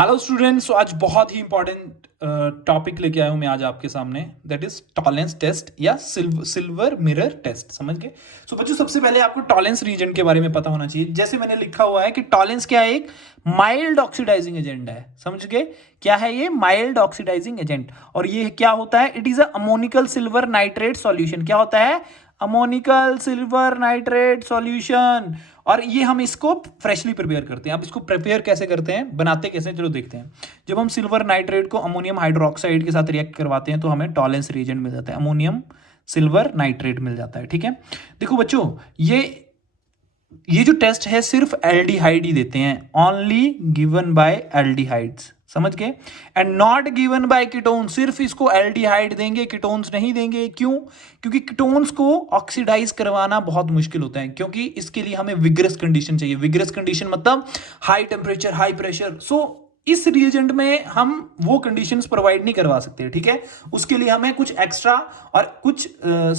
Hello students. तो आज बहुत ही इंपॉर्टेंट टॉपिक लेके आया हूँ मैं आज आपके सामने, दैट इज टॉलेंस टेस्ट या सिल्वर मिरर टेस्ट। समझ गए? सो बच्चों, सबसे पहले आपको टॉलेंस रीजन के बारे में पता होना चाहिए। जैसे मैंने लिखा हुआ है कि टॉलेंस क्या है, एक माइल्ड ऑक्सीडाइजिंग एजेंट है। समझ गए? क्या है ये? Mild oxidising agent. और ये क्या होता है? It is a ammoniacal silver nitrate solution. क्या होता है? Ammoniacal silver nitrate solution. और ये हम इसको फ्रेशली प्रिपेयर करते हैं। अब इसको प्रिपेयर कैसे करते हैं, बनाते कैसे हैं, चलो देखते हैं। जब हम सिल्वर नाइट्रेट को अमोनियम हाइड्रोक्साइड के साथ रिएक्ट करवाते हैं तो हमें टॉलेंस रीजेंट मिल जाता है, अमोनियम सिल्वर नाइट्रेट मिल जाता है। ठीक है, देखो बच्चों, ये जो टेस्ट है सिर्फ एल्डिहाइड ही देते हैं, ओनली गिवन बाय एल्डिहाइड्स। समझ गए? And not given by ketone. सिर्फ इसको एल्डिहाइड देंगे, कीटोन्स नहीं देंगे। क्यों? क्योंकि कीटोन्स को ऑक्सीडाइज करवाना बहुत मुश्किल होता है, क्योंकि इसके लिए हमें विग्रस कंडीशन चाहिए। विग्रस कंडीशन मतलब हाई टेम्परेचर, हाई प्रेशर। सो इस रिएजेंट में हम वो कंडीशंस प्रोवाइड नहीं करवा सकते। ठीक है, उसके लिए हमें कुछ एक्स्ट्रा और कुछ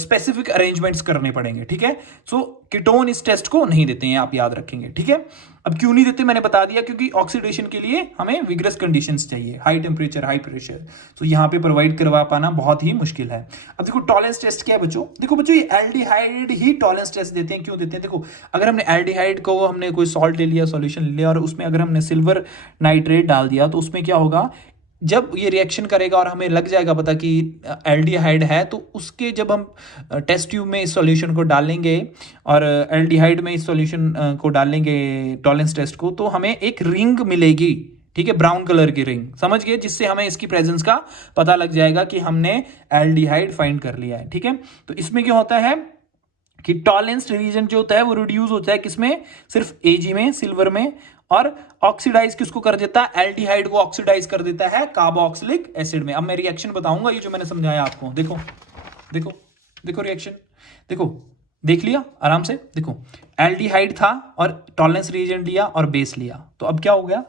स्पेसिफिक अरेंजमेंट्स करने पड़ेंगे। ठीक है, सो कीटोन इस टेस्ट को नहीं देते हैं, आप याद रखेंगे। ठीक है, अब क्यों नहीं देते मैंने बता दिया, क्योंकि ऑक्सीडेशन के लिए हमें विग्रस कंडीशंस चाहिए, हाई टेम्परेचर, हाई प्रेशर। तो यहां पे प्रोवाइड करवा पाना बहुत ही मुश्किल है। अब देखो टॉलेंस टेस्ट क्या है बच्चों। देखो बच्चों, ये एल्डिहाइड ही टॉलेंस टेस्ट देते हैं। क्यों देते हैं? देखो, अगर हमने एल्डिहाइड को, हमने कोई सॉल्ट ले लिया, सॉल्यूशन ले लिया, और उसमें अगर हमने सिल्वर नाइट्रेट डाल दिया तो उसमें क्या होगा, जब ये रिएक्शन करेगा और हमें लग जाएगा पता कि एल्डिहाइड है, तो उसके जब हम टेस्ट ट्यूब में इस सॉल्यूशन को डालेंगे और एल्डिहाइड में इस सॉल्यूशन को डालेंगे टॉलेंस टेस्ट को, तो हमें एक रिंग मिलेगी। ठीक है, ब्राउन कलर की रिंग। समझ गए? जिससे हमें इसकी प्रेजेंस का पता लग जाएगा कि हमने एल्डिहाइड फाइंड कर लिया है। ठीक है, तो इसमें क्या होता है कि टॉलेंस रीजन जो होता है वो रिड्यूस होता है किसमें? सिर्फ एजी में, सिल्वर में। और ऑक्सीडाइज किसको कर देता है? एल्डिहाइड को ऑक्सीडाइज कर देता है कार्बोक्सिलिक एसिड में। अब मैं रिएक्शन बताऊंगा, ये जो मैंने समझाया आपको। देखो देखो देखो रिएक्शन, देखो, देख लिया आराम से। देखो, एल्डिहाइड था और टॉलेंस रीजन लिया और बेस लिया, तो अब क्या हो गया?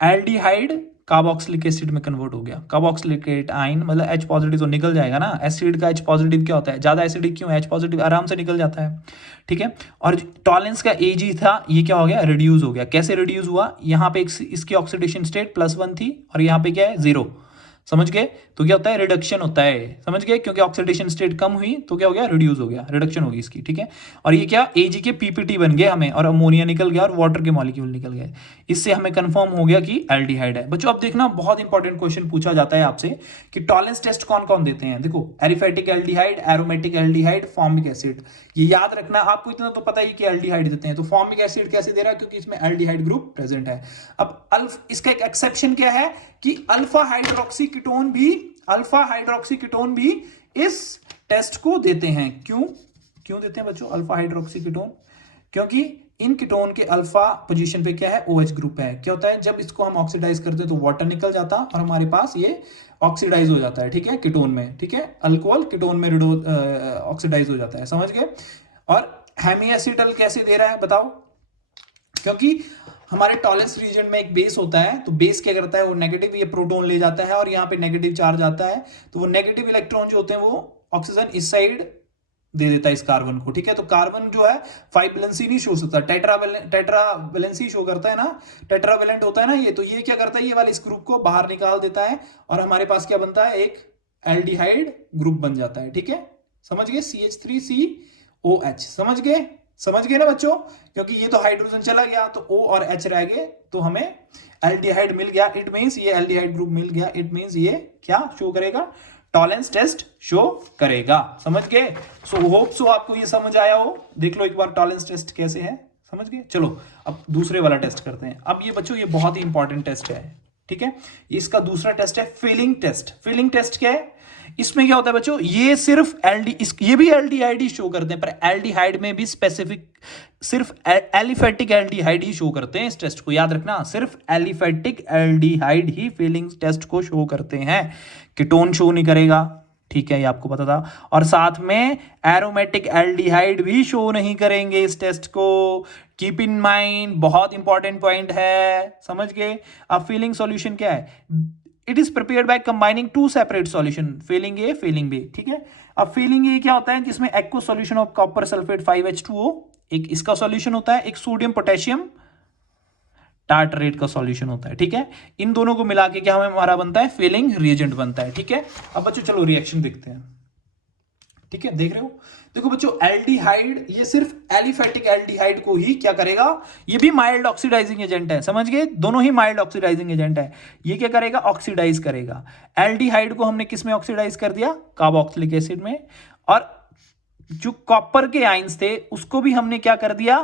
एल्डिहाइड कार्बोक्सिलिक एसिड में कन्वर्ट हो गया। कार्बोक्सिलिक आयन मतलब H पॉजिटिव तो निकल जाएगा ना। एसिड का H पॉजिटिव क्या होता है? ज्यादा एसिडिक क्यों? H पॉजिटिव आराम से निकल जाता है। ठीक है, और टॉलेंस का Ag था, ये क्या हो गया? रिड्यूस हो गया। कैसे रिड्यूस हुआ? यहाँ पे इसकी ऑक्सीडेशन स्टेट +1 थी और यहाँ पे क्या है? 0। समझ गए? तो क्या होता है? रिडक्शन होता है। समझ गए? क्योंकि ऑक्सीडेशन स्टेट कम हुई तो क्या हो गया? रिड्यूस हो गया, रिडक्शन होगी इसकी। ठीक है, और ये क्या? Ag के पीपीटी बन गए हमें, और अमोनिया निकल गया और वाटर के मॉलिक्यूल निकल गए। इससे हमें कंफर्म हो गया कि एल्डिहाइड है। बच्चों अब देखना, बहुत इंपॉर्टेंट क्वेश्चन पूछा जाता है आपसे कि टॉलेंस टेस्ट कौन कौन देते हैं। देखो, aliphatic aldehyde, aromatic aldehyde, formic acid. ये याद रखना, आपको इतना तो पता ही कि एल्डिहाइड देते हैं। तो फॉर्मिक एसिड कैसे दे रहा है? क्योंकि इसमें एल्डिहाइड ग्रुप प्रेजेंट है। अब इसका एक एक्सेप्शन क्या है कि अल्फा हाइड्रोक्सी कीटोन भी इस टेस्ट को देते हैं। क्यों क्यों देते हैं बच्चों अल्फा हाइड्रोक्सी कीटोन? क्योंकि इन कीटोन के अल्फा पोजीशन पे क्या है? OH ग्रुप है। क्या होता है? जब इसको हम ऑक्सीडाइज करते हैं तो वाटर निकल जाता और हमारे पास ये ऑक्सीडाइज हो जाता है। ठीक है, कीटोन में। ठीक है, अल्कोहल कीटोन में ऑक्सीडाइज हो जाता है। समझ गए? और हेमी एसिटल कैसे दे रहा है बताओ? क्योंकि हमारे टॉलेंस रीजन में एक बेस होता है, तो बेस क्या करता है? वो नेगेटिव ये प्रोटॉन ले जाता है और यहाँ पे नेगेटिव चार्ज आता है, तो वो नेगेटिव इलेक्ट्रॉन जो होते हैं वो ऑक्सीजन इस साइड दे देता है इस कार्बन को। ठीक है, तो कार्बन जो है 5 वैलेंसी नहीं शो करता, टेट्रा वैलेंसी शो करता है ना, टेट्रावेलेंट होता है ना ये। तो ये क्या करता है? ये वाले इस ग्रुप को बाहर निकाल देता है और हमारे पास क्या बनता है? एक एल्डिहाइड ग्रुप बन जाता है। ठीक है, समझ गए? CH3COH। समझ गए ना बच्चों? क्योंकि ये तो हाइड्रोजन चला गया तो O और H रह गए, तो हमें एल्डिहाइड मिल गया। इट मींस ये एल्डिहाइड ग्रुप मिल गया। इट मींस ये क्या शो करेगा? टॉलेंस टेस्ट शो करेगा। समझ गए? सो होप सो आपको ये समझ आया हो। देख लो एक बार टॉलेंस टेस्ट कैसे है। समझ गए? चलो अब दूसरे वाला टेस्ट करते हैं। अब ये बच्चों, ये बहुत ही इंपॉर्टेंट टेस्ट है। ठीक है, इसका दूसरा टेस्ट है फिलिंग टेस्ट। फिलिंग टेस्ट क्या है? इसमें क्या होता है बच्चों? ये सिर्फ ये भी एल्डिहाइड ही शो करते हैं, पर एल्डिहाइड में भी स्पेसिफिक सिर्फ एलिफेटिक एल्डिहाइड ही शो करते हैं। इस टेस्ट को याद रखना, सिर्फ एलिफेटिक एल्डिहाइड ही फिलिंग टेस्ट को शो करते हैं, कीटोन शो नहीं करेगा। ठीक है, ये आपको पता था। और साथ में एरोमेटिक एल्डिहाइड भी शो नहीं करेंगे इस टेस्ट को। कीप इन माइंड, बहुत इंपॉर्टेंट पॉइंट है। समझ गए? अब फीलिंग सॉल्यूशन क्या है? It is prepared by combining 2 separate solution, Fehling A, Fehling B. ठीक है, अब फीलिंग ए क्या होता है? जिसमें aqueous solution of copper sulphate 5H2O, एक इसका सॉल्यूशन होता है, एक सोडियम पोटेशियम टार्टरेट का सॉल्यूशन होता है। ठीक है, इन दोनों को मिला के क्या हमारा बनता है, फेलिंग रिएजेंट बनता है। ठीक है, अब बच्चों चलो रिएक्शन देखते हैं। ठीक है, देख रहे हो, देखो बच्चों एल्डिहाइड, ये सिर्फ एलिफेटिक एल्डिहाइड को ही क्या करेगा, ये भी माइल्ड ऑक्सीडाइजिंग एजेंट है, समझ गए, दोनों ही माइल्ड ऑक्सीडाइजिंग एजेंट है। ये क्या करेगा, ऑक्सीडाइज करेगा। एल्डिहाइड को हमने किस में ऑक्सीडाइज कर दिया, कार्बोक्सिलिक एसिड में। और जो कॉपर के आयंस थे उसको भी हमने क्या कर दिया,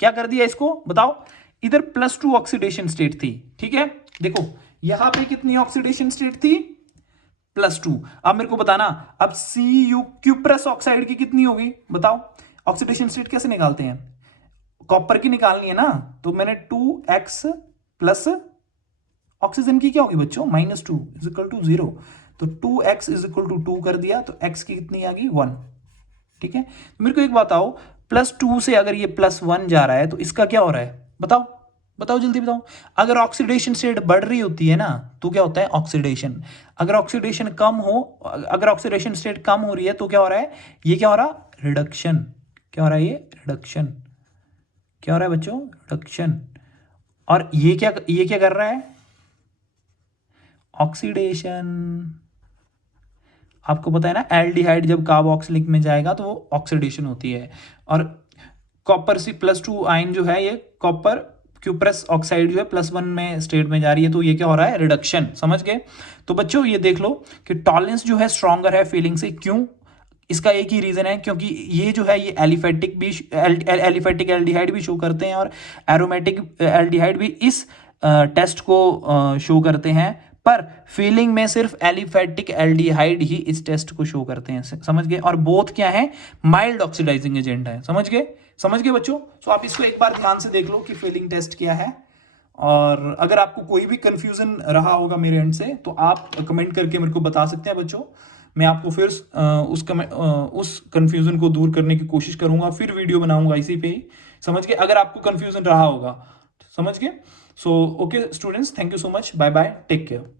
क्या कर दिया इसको बताओ, इधर +2 ऑक्सीडेशन स्टेट थी। ठीक है, देखो यहां पे कितनी ऑक्सीडेशन स्टेट थी, +2। अब मेरे को बताना, अब Cu क्यूप्रस ऑक्साइड की कितनी होगी बताओ, ऑक्सीडेशन स्टेट कैसे निकालते हैं, कॉपर की निकालनी है ना, तो मैंने 2x प्लस ऑक्सीजन की क्या होगी बच्चों, -2 = 0, तो 2x = 2 कर दिया, तो x की कितनी आ गई, 1। ठीक है, तो मेरे को एक बताओ, +2 से अगर ये +1 जा रहा है तो इसका क्या हो रहा है, बताओ बताओ जल्दी बताओ। अगर ऑक्सीडेशन स्टेट बढ़ रही होती है ना तो क्या होता है, ऑक्सीडेशन। अगर ऑक्सीडेशन कम हो, अगर ऑक्सीडेशन स्टेट कम हो रही है तो क्या हो रहा है, ये क्या हो रहा, रिडक्शन। क्या हो रहा है, ये रिडक्शन। क्या हो रहा है बच्चों, रिडक्शन। और ये क्या कर रहा है, ऑक्सीडेशन। आपको पता है ना, एल्डिहाइड जब कार्बोक्सिलिक में जाएगा तो वो ऑक्सीडेशन होती है। और कॉपर C+2 आयन जो है, ये कॉपर क्यूप्रस ऑक्साइड जो है +1 में स्टेट में जा रही है, तो ये क्या हो रहा है, रिडक्शन। समझ गए। तो बच्चों ये देख लो कि टॉलरेंस जो है स्ट्रॉन्गर है फीलिंग से, क्यों, इसका एक ही रीजन है, क्योंकि ये जो है ये एलिफेटिक एल्डिहाइड भी शो करते हैं और एरोमेटिक एल्डिहाइड भी इस टेस्ट को शो करते हैं, पर फीलिंग में सिर्फ एलिफेटिक एल्डिहाइड ही इस टेस्ट को शो करते हैं। समझ गए, और बोथ क्या है, माइल्ड ऑक्सीडाइजिंग एजेंट है। समझ गए, समझ गए बच्चों। तो आप इसको एक बार ध्यान से देख लो कि फीलिंग टेस्ट क्या है, और अगर आपको कोई भी कंफ्यूजन रहा होगा मेरे एंड से तो आप कमेंट करके मेरे को बता सकते हैं बच्चों। मैं आपको फिर उस कंफ्यूजन को दूर करने की कोशिश करूंगा, फिर वीडियो बनाऊंगा इसी पे ही। समझ गए, अगर आपको कंफ्यूजन रहा होगा, समझ गए। So okay students, thank you so much, bye bye, take care.